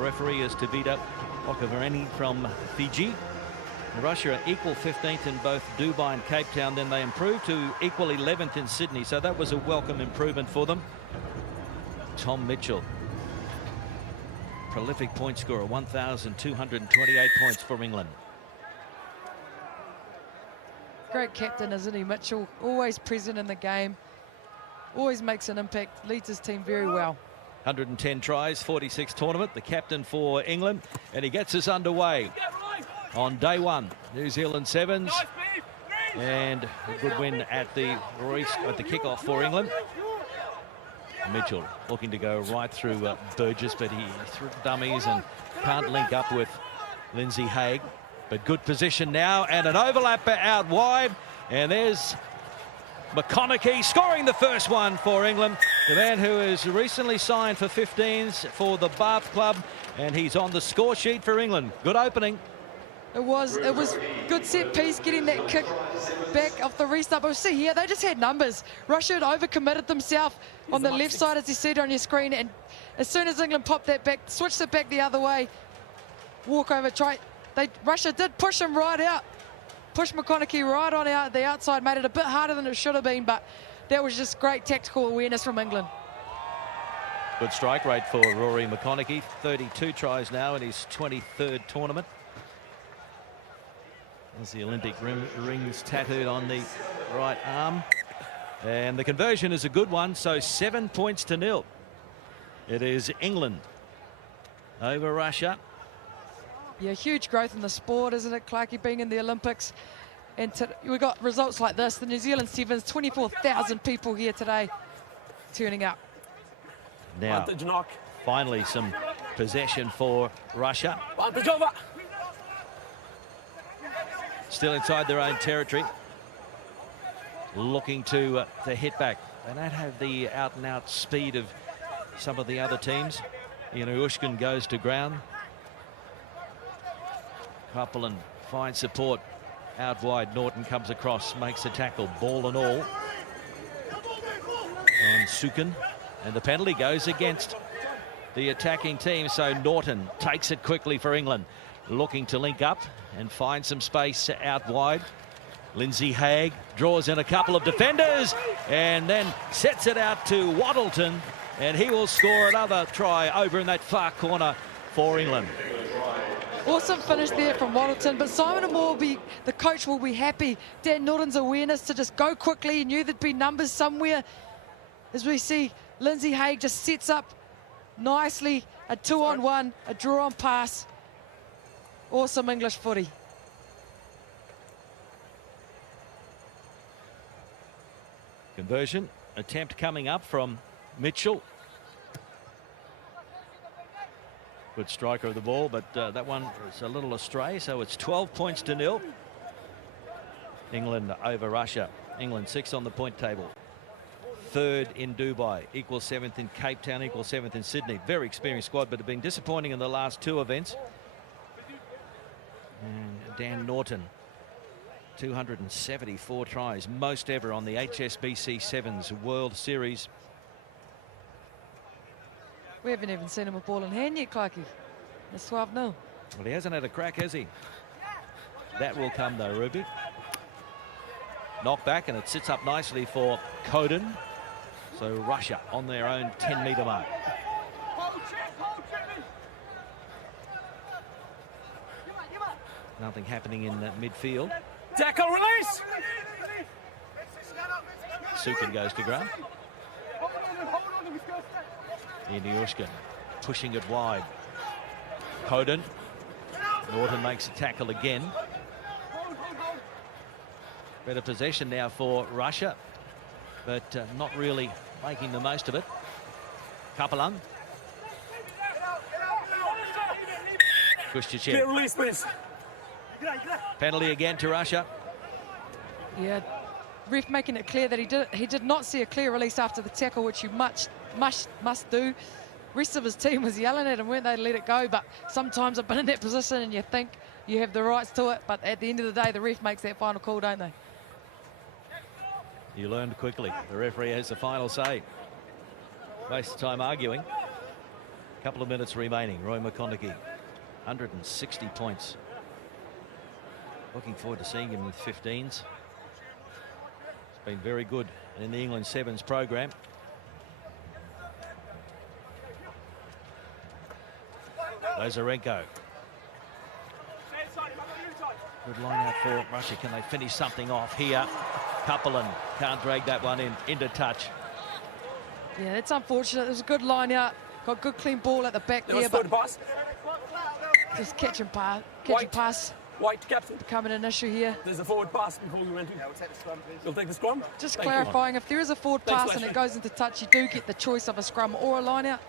referee is Tavita Okavareni from Fiji. Russia are equal 15th in both Dubai and Cape Town. Then they improved to equal 11th in Sydney. So that was a welcome improvement for them. Tom Mitchell, prolific point scorer, 1,228 points for England. Great captain, isn't he, Mitchell? Always present in the game, always makes an impact, leads his team very well. 110 tries, 46 tournament, the captain for England, and he gets us underway on day one. New Zealand Sevens, and a good win at the kickoff for England. Mitchell looking to go right through Burgess, but he threw dummies and can't link up with Lindsay Haig. But good position now, and an overlap out wide, and there's McConaughey scoring the first one for England. The man who has recently signed for 15s for the Bath club, and he's on the score sheet for England. Good opening. It was good set piece, getting that kick back off the restart. But see here, they just had numbers. Russia had overcommitted themselves on the left side, as you see it on your screen, and as soon as England popped that back, switched it back the other way, walk over, try. Russia did push him right out, push McConaughey right on out the outside, made it a bit harder than it should have been, but that was just great tactical awareness from England. Good strike rate for Rory McConaughey, 32 tries now in his 23rd tournament. There's the Olympic rings tattooed on the right arm. And the conversion is a good one, so 7 points to 0. It is England over Russia. Yeah, huge growth in the sport, isn't it, Clarkie, being in the Olympics? And we got results like this. The New Zealand Sevens, 24,000 people here today turning up. Now, finally some possession for Russia. Still inside their own territory. Looking to hit back. They don't have the out-and-out speed of some of the other teams. Ushkin goes to ground. Copeland finds support out wide. Norton comes across, makes the tackle, ball and all. And Sukin, and the penalty goes against the attacking team. So Norton takes it quickly for England, looking to link up and find some space out wide. Lindsay Haig draws in a couple of defenders and then sets it out to Waddleton, and he will score another try over in that far corner for England. Awesome finish there from Waddleton, but Simon Moore, the coach, will be happy. Dan Norton's awareness to just go quickly. He knew there'd be numbers somewhere. As we see, Lindsay Haig just sets up nicely, a 2-on-1, a draw-on pass. Awesome English footy. Conversion attempt coming up from Mitchell. Good striker of the ball, but that one is a little astray, so it's 12 points to 0. England over Russia. England 6th on the point table. 3rd in Dubai, equal 7th in Cape Town, equal 7th in Sydney. Very experienced squad, but have been disappointing in the last 2 events. And Dan Norton, 274 tries, most ever on the HSBC Sevens World Series. We haven't even seen him a ball in hand yet, Clarkie. It's 12-0. Well, he hasn't had a crack, has he? That will come, though, Ruby. Knock back, and it sits up nicely for Coden. So Russia on their own 10-metre mark. Nothing happening in midfield. Tackle release! Sukin goes to ground. Indiushkin pushing it wide. Coden. Norton makes a tackle again. Better possession now for Russia, but not really making the most of it. Kapalan. Get release, please. Penalty again to Russia. Yeah, ref making it clear that he did not see a clear release after the tackle, which you must do. Rest of his team was yelling at him, weren't they, to let it go? But sometimes I've been in that position and you think you have the rights to it, but at the end of the day, the ref makes that final call, don't they? You learned quickly. The referee has the final say. Waste of time arguing. Couple of minutes remaining. Roy McConaughey, 160 points. Looking forward to seeing him with 15s. It's been very good in the England Sevens program. Lazarenko. Good line out for Russia. Can they finish something off here? Copeland can't drag that one into touch. Yeah, that's unfortunate. It was a good line out. Got good clean ball at the back there, but just catching pass. White, captain. Becoming an issue here. There's a forward pass before we went to. Yeah, we'll take the scrum, please. You'll take the scrum? Just clarifying, if there is a forward pass and it goes into touch, you do get the choice of a scrum or a line out.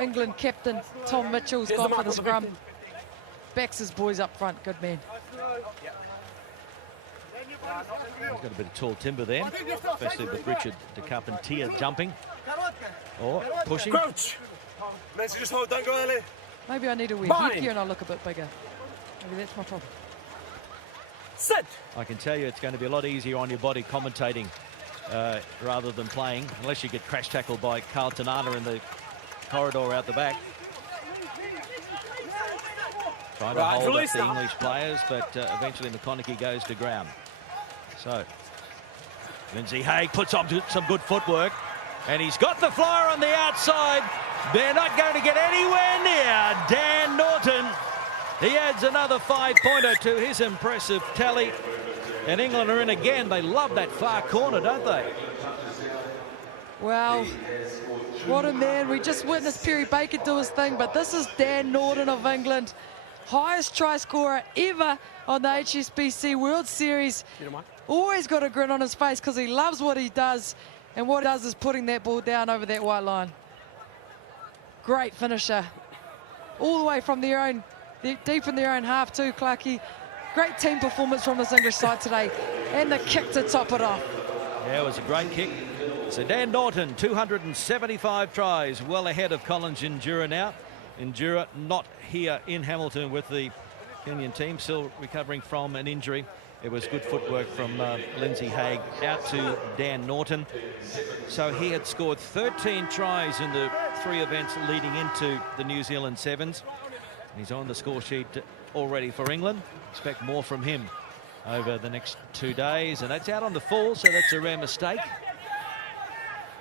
England captain Tom Mitchell's gone for the scrum. Backs his boys up front. Good man. He's got a bit of tall timber there, especially with Richard de Carpentier jumping or pushing. Crouch. Just hold, don't go early. Maybe I need to wear headgear and I'll look a bit bigger. Maybe that's my problem. Sit. I can tell you it's going to be a lot easier on your body commentating rather than playing, unless you get crash tackled by Carl Tanana in the corridor out the back. Trying to hold up the English players, but eventually McConaughey goes to ground. So, Lindsay Haig puts on some good footwork, and he's got the flyer on the outside. They're not going to get anywhere near Dan Norton. He adds another 5-pointer to his impressive tally. And England are in again. They love that far corner, don't they? Well, what a man. We just witnessed Perry Baker do his thing, but this is Dan Norton of England. Highest try scorer ever on the HSBC World Series. Always got a grin on his face because he loves what he does. And what he does is putting that ball down over that white line. Great finisher. All the way from their own, deep in their own half too, Clarkie. Great team performance from this English side today. And the kick to top it off. Yeah, it was a great kick. So Dan Norton, 275 tries, well ahead of Collins Injura now. Injura not here in Hamilton with the Kenyan team, still recovering from an injury. It was good footwork from Lindsay Haig out to Dan Norton. So he had scored 13 tries in the 3 events leading into the New Zealand Sevens. He's on the score sheet already for England. Expect more from him over the next 2 days. And that's out on the full, so that's a rare mistake.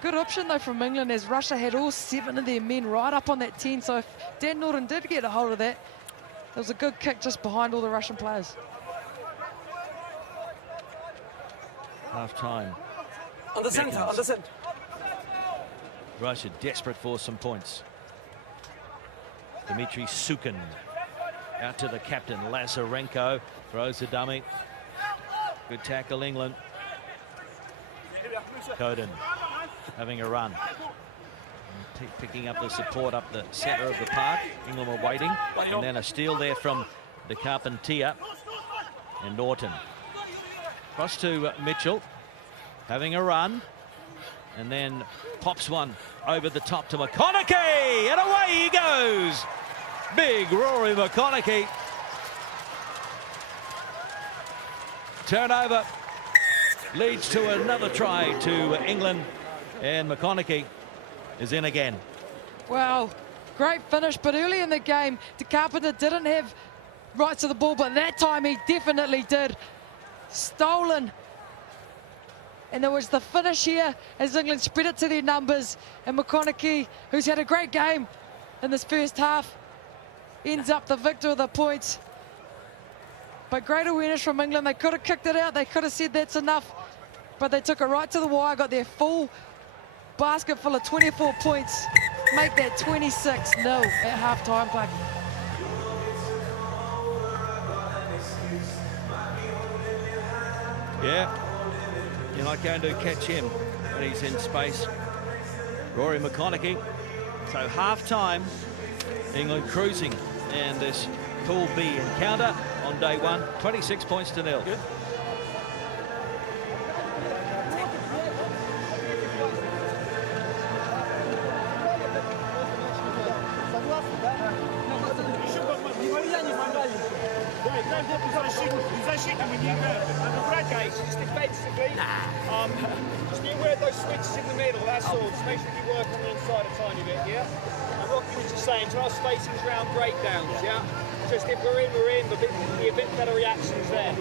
Good option, though, from England, as Russia had all 7 of their men right up on that 10. So if Dan Norton did get a hold of that, there was a good kick just behind all the Russian players. Half-time. On the centre, on the centre. Russia desperate for some points. Dmitry Sukin out to the captain, Lazarenko. Throws the dummy. Good tackle, England. Coden having a run. Picking up the support up the centre of the park. England were waiting. And then a steal there from de Carpentier and Norton. Cross to Mitchell, having a run, and then pops one over the top to McConaughey, and away he goes. Big Rory McConaughey. Turnover leads to another try to England, and McConaughey is in again. Wow, great finish, but early in the game, de Carpenter didn't have rights to the ball, but that time he definitely did. Stolen, and there was the finish here as England spread it to their numbers, and McConaughey, who's had a great game in this first half, ends up the victor of the points. But great awareness from England. They could have kicked it out, they could have said that's enough, but they took it right to the wire, got their full basket full of 24 points, make that 26-0 at half-time, Clark. Yeah, you're not going to catch him when he's in space. Rory McConaughey. So half-time, England cruising, and this Pool B encounter on day 1, 26 points to 0. Good. Just defensively. Just be aware of those switches in the middle, that's all. Just make sure you work on the inside a tiny bit, yeah? And what you were just saying, to our spacings around breakdowns, yeah? Just if we're in, but be a bit better reactions there.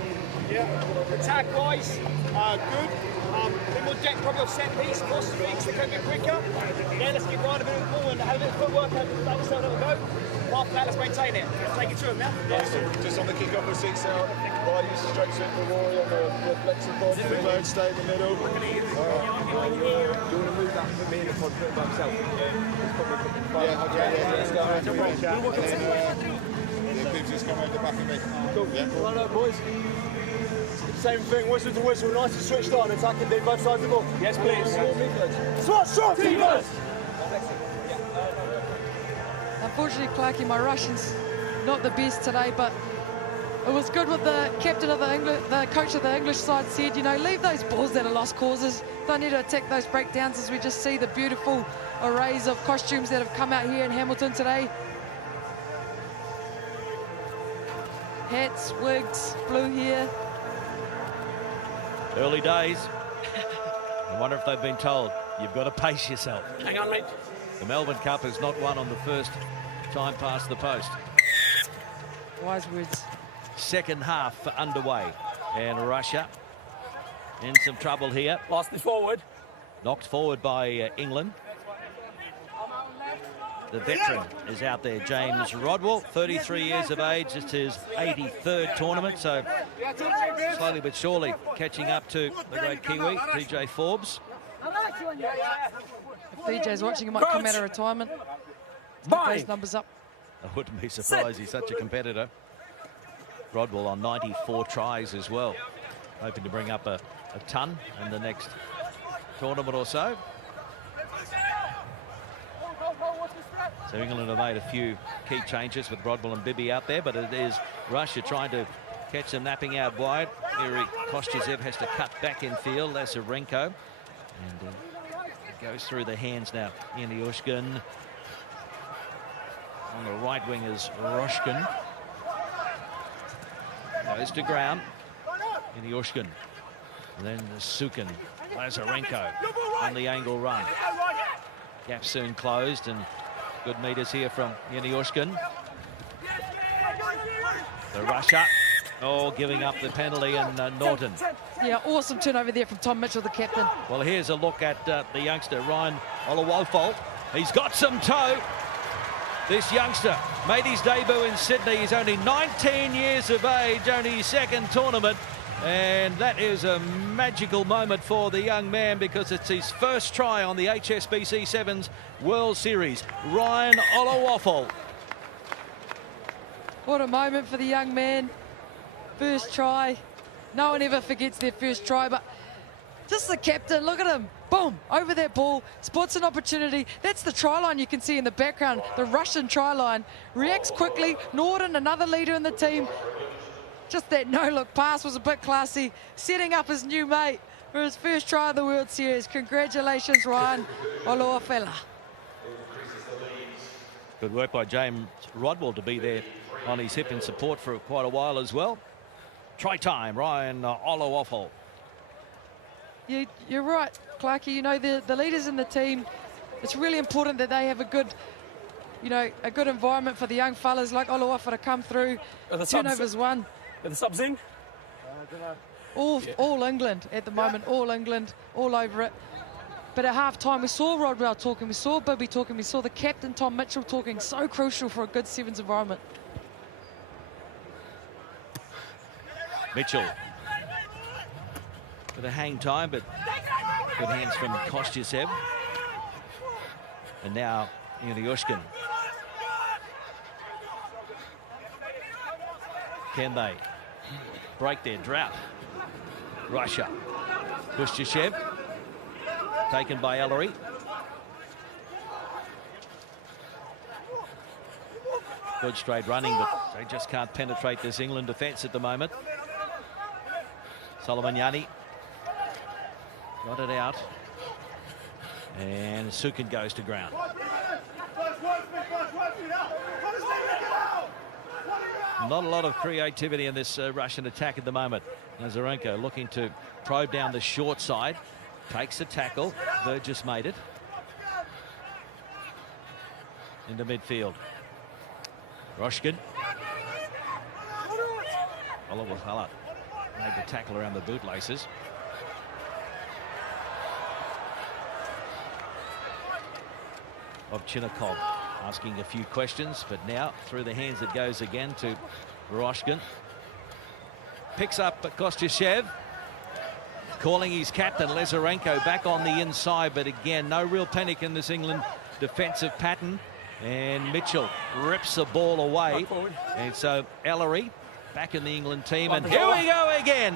Yeah. Attack-wise, good. Then we'll get probably a set piece possibly, because they can get quicker. Yeah, let's get right a bit of the ball and have a bit of footwork and let yourself have a go. After that, let's maintain it. Take it to him now. Just on the kick-off with 6 out, why use the straight swing for Rory on the flexor pod, the bird stay in the middle. You want to move that for me in the pod, put it by himself. Yeah, okay, let's go. The bibs just come over the back of me. Cool. Yeah. Well done, boys. Same thing, whistle to whistle, nice and switched on, attacking both sides of the ball. Yes, please. Swat, shot, team first! Unfortunately, Clarkie, my Russian's not the best today, but it was good what the captain of the coach of the English side said, you know, leave those balls that are lost causes. Don't need to attack those breakdowns, as we just see the beautiful arrays of costumes that have come out here in Hamilton today. Hats, wigs, blue hair. Early days. I wonder if they've been told, you've got to pace yourself. Hang on, mate. The Melbourne Cup is not won on the first time past the post. Wise words. Second half underway. And Russia in some trouble here. Last is forward. Knocked forward by England. The veteran is out there, James Rodwell, 33 years of age. It's his 83rd tournament, so slowly but surely catching up to the great Kiwi, DJ Forbes. If DJ's watching, he might come out of retirement. Get those numbers up. I wouldn't be surprised, he's such a competitor. Rodwell on 94 tries as well. Hoping to bring up a ton in the next tournament or so. So England have made a few key changes with Rodwell and Bibby out there, but it is Russia trying to catch them napping out wide. Yuri Kostyzev has to cut back in field. That's Arenko. And it goes through the hands now. Yaniushkin. On the right wing is Roshkin. Goes to ground. Yaniushkin. Then Sukin. Lazarenko on the angle run. Gap soon closed, and good meters here from Yaniushkin. The Russia. Oh, giving up the penalty, and Norton. Yeah, awesome turnover there from Tom Mitchell, the captain. Well, here's a look at the youngster, Ryan Olawofol. He's got some toe. This youngster made his debut in Sydney. He's only 19 years of age, only his second tournament. And that is a magical moment for the young man, because it's his first try on the HSBC Sevens World Series. Ryan Olawofol. What a moment for the young man. First try. No one ever forgets their first try, but just the captain, look at him. Boom, over that ball, spots an opportunity. That's the try line you can see in the background, the Russian try line. Reacts quickly. Norton, another leader in the team. Just that no-look pass was a bit classy, setting up his new mate for his first try of the World Series. Congratulations, Ryan Olawofela. Good work by James Rodwell to be there on his hip in support for quite a while as well. Try time, Ryan Olawofol. You're right, Clarkie. You know, the leaders in the team, it's really important that they have a good, you know, a good environment for the young fellas like Olawofela to come through. Turnovers won. Are the subs in? All England at the moment, all England, all over it. But at half-time, we saw Rodwell talking, we saw Bibby talking, we saw the captain, Tom Mitchell, talking. So crucial for a good sevens environment. Mitchell. With a hang time, but good hands from Kostyzev. And now Yaniushkin. Can they break their drought? Russia. Kostyzev. Taken by Ellery. Good straight running, but they just can't penetrate this England defence at the moment. Solomanyani got it out. And Sukin goes to ground. Not a lot of creativity in this Russian attack at the moment. Lazarenko looking to probe down the short side. Takes the tackle. Burgess made it. Into midfield. Roshkin. Oliver Falla made the tackle around the bootlaces. Ovchinnikov asking a few questions, but now through the hands it goes again to Roshkin. Picks up Kostyushev, calling his captain Lazarenko back on the inside, but again no real panic in this England defensive pattern, and Mitchell rips the ball away, and so Ellery back in the England team, and here we go again.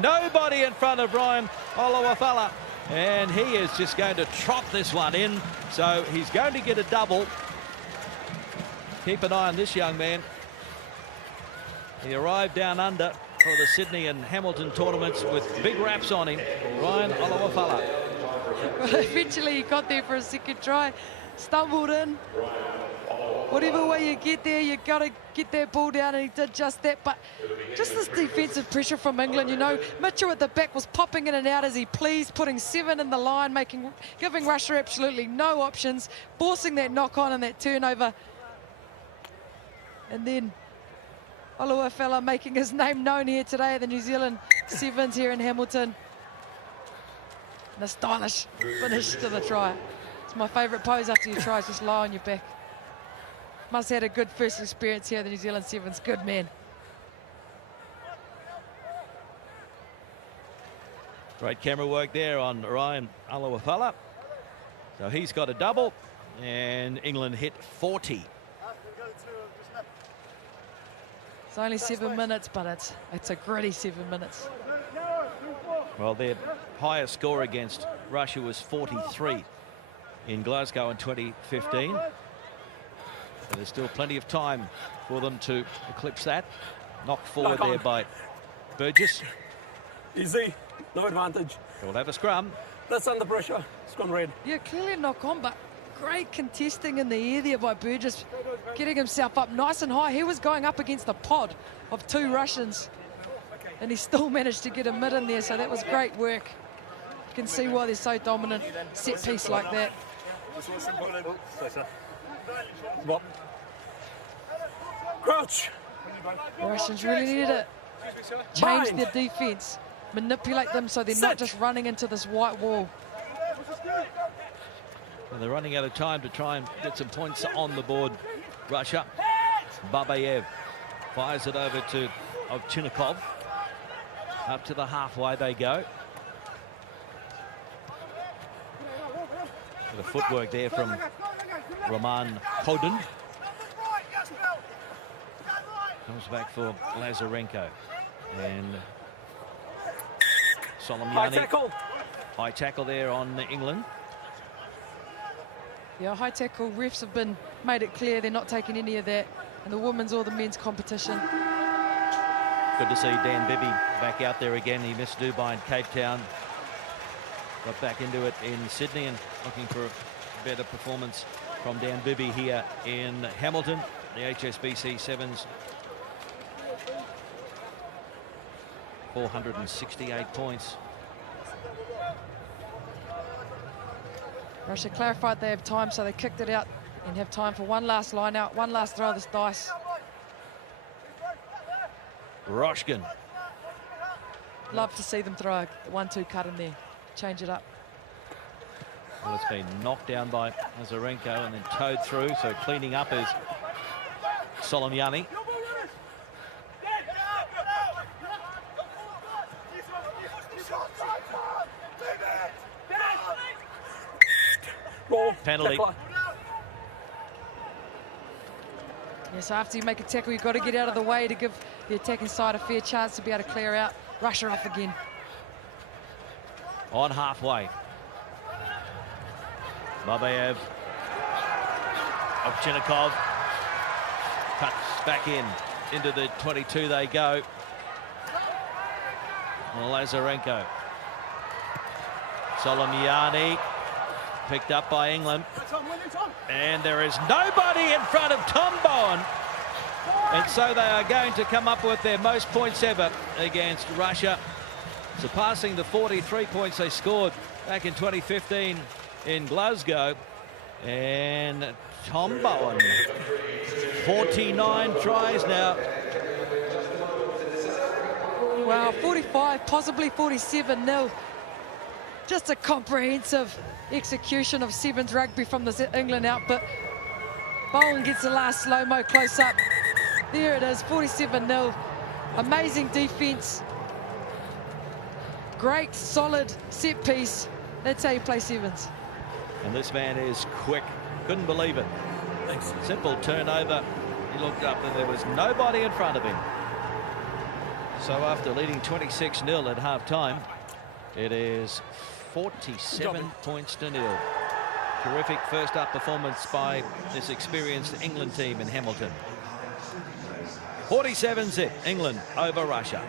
Nobody in front of Ryan Olawafala, and he is just going to trot this one in, so he's going to get a double. Keep an eye on this young man. He arrived down under for the Sydney and Hamilton tournaments with big raps on him. Ryan Olawafala. Well, eventually he got there for a second try, stumbled in. Whatever way you get there, you got to get that ball down, and he did just that. But just this defensive pressure from England, you know, Mitchell at the back was popping in and out as he pleased, putting 7 in the line, giving Russia absolutely no options, forcing that knock on and that turnover. And then Olawafala making his name known here today at the New Zealand Sevens here in Hamilton. And a stylish finish to the try. It's my favourite pose after you try, just lie on your back. Must have had a good first experience here at the New Zealand Sevens. Good man. Great camera work there on Ryan Olawafala. So he's got a double, and England hit 40. It's only 7 minutes, but it's a gritty 7 minutes. Well, their highest score against Russia was 43 in Glasgow in 2015. So there's still plenty of time for them to eclipse that. Knocked forward there by Burgess. Easy, no advantage. We'll have a scrum. That's under pressure. Scrum red. Yeah, clearly knock on, but great contesting in the air there by Burgess, getting himself up nice and high. He was going up against a pod of 2 Russians, and he still managed to get a mid in there, so that was great work. You can see why they're so dominant, set piece like that. Crouch. The Russians really needed it. Change their defense, manipulate them so they're not just running into this white wall. Well, they're running out of time to try and get some points on the board. Russia. Babayev fires it over to Ovchinnikov. Up to the halfway they go. The footwork there from Roman Kodin. Comes back for Lazarenko. And Solomyani. High tackle there on England. Yeah, high tackle. Refs have made it clear they're not taking any of that in the women's or the men's competition. Good to see Dan Bibby back out there again. He missed Dubai and Cape Town. Got back into it in Sydney, and looking for a better performance from Dan Bibby here in Hamilton. The HSBC Sevens. 468 points. Russia clarified they have time, so they kicked it out and have time for one last line out, one last throw of this dice. Roshkin. Love to see them throw a 1-2 cut in there, change it up. Well, it's been knocked down by Lazarenko and then towed through, so cleaning up is Solomyani. Penalty. Yeah, so after you make a tackle, you've got to get out of the way to give the attacking side a fair chance to be able to clear out. Russia off again. On halfway. Babayev. Ovchinnikov. Cuts back into the 22 they go. Lazarenko. Solomyani. Picked up by England. And there is nobody in front of Tom Bowen. And And so they are going to come up with their most points ever against Russia, surpassing the 43 points they scored back in 2015 in Glasgow. And Tom Bowen, 49 tries now. Wow, 45, possibly 47-0. Just a comprehensive execution of Sevens rugby from this England outfit. Bowen gets the last slow-mo close-up. There it is, 47-0. Amazing defense. Great, solid set piece. That's how you play Sevens. And this man is quick. Couldn't believe it. Simple turnover. He looked up and there was nobody in front of him. So after leading 26-0 at half-time, it is 47 points to 0. Terrific first-up performance by this experienced England team in Hamilton. 47-zip, England over Russia.